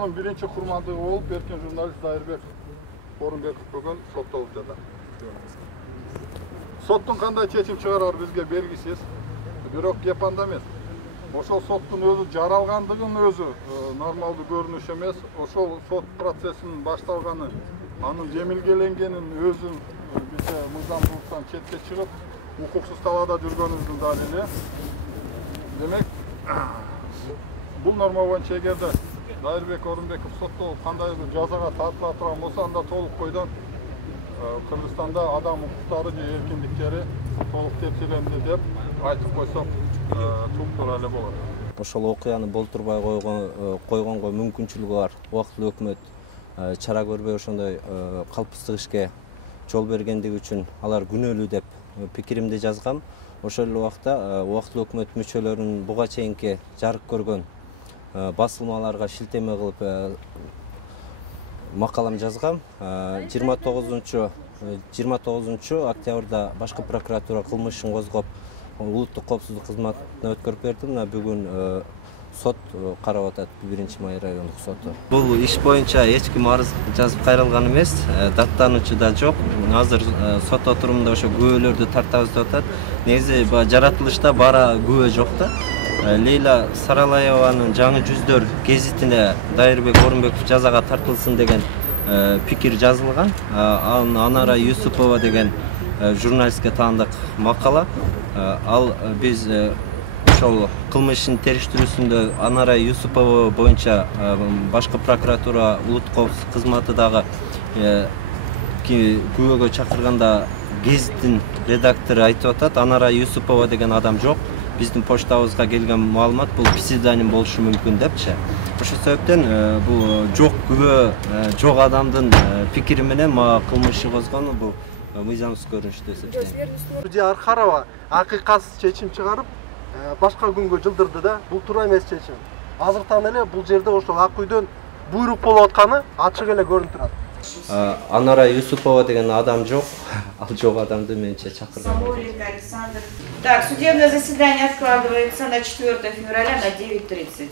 Ошонун биринчи курмандыгы болуп эркин журналист Дайырбек Орунбеков бүгүн соттолуп жатат. Соттун кандай чечим чыгарары бизге белгисиз. Бирок кеп анда эмес. Ошол соттун өзү жаралгандыгын өзү нормалдуу көрүнүш эмес. Ошол сот процессинин башталганы, анын жемилгеленгенин өзүн бизде мыйзамдуулуктан четке чыгып, укуксуз талаада жүргөнүбүздүн далили. Демек, бул норма боюнча эгерде Дайырбек Орунбеков соттолуп кандайдыр жазага тартыла турган болсо, анда толук койдон Кыргызстанда адам укуктары же эркиндиктери толук тепселенди деп айтып койсок тууптуура эле болот. Ошол окуяны болтурбай койгонго мүмкүнчүлүгү бар. Убактылуу өкмөт чара көрбөй ошондой калпыстык ишке жол бергендиги үчүн алар күнөөлүү деп пикиримди жазгам. Ошол эле убакта убактылуу өкмөт мүчөлөрүнүн буга чейинки жарык көргөн басылмаларга шилтеме кылып макалам жазгам. 29 октябрда башкы прокуратура кылмыш ишин козгоп, улуттук коопсуздук кызматына өткөрүп берди. Мына бүгүн сот карап атат, 1-Май райондук соту. Бул иш боюнча эч ким арыз жазып кайрылган эмес, даттануучу да жок. Азыр сот отурумунда ошо күбөлөрдү тартабыз деп атат. Негизи жаратылышта бара күбө жок да. Лейла Саралаеванын жаңы жүздөр гезитине Дайырбек Орунбеков жазага тартылсын деген пикир жазылган. Анара Юсупова деген журналистке таандык макала. Ал биз ошол кылмыш ишин териштирүүсүндө Анара Юсупова боюнча башкы прокуратура улуттук коопсуздук кызматы дагы күбөгө чакырганда гезиттин редактору айтып атат, Анара Юсупова деген адам жок. Биздин почтабызга келген маалымат бул псевдоним болушу мүмкүн депчи. Ошол себептен бул жок күбө, жок адамдын пикири менен кылмыш иши козгону бул мыйзамсыз көрүнүштүү эсептейм. Судья Архарова акыйкатсыз чечим чыгарып, башка күнгө жылдырды да, бул туура эмес чечим. Азыртан эле бул жерде ошол ак үйдөн буйрук болуп атканы ачык эле көрүнүп турат. Анара Юсупова деген адам жок. Ал жок адамды менче чакырган. Александр. Так, судебное заседание откладывается на 4 февраля на 9:30.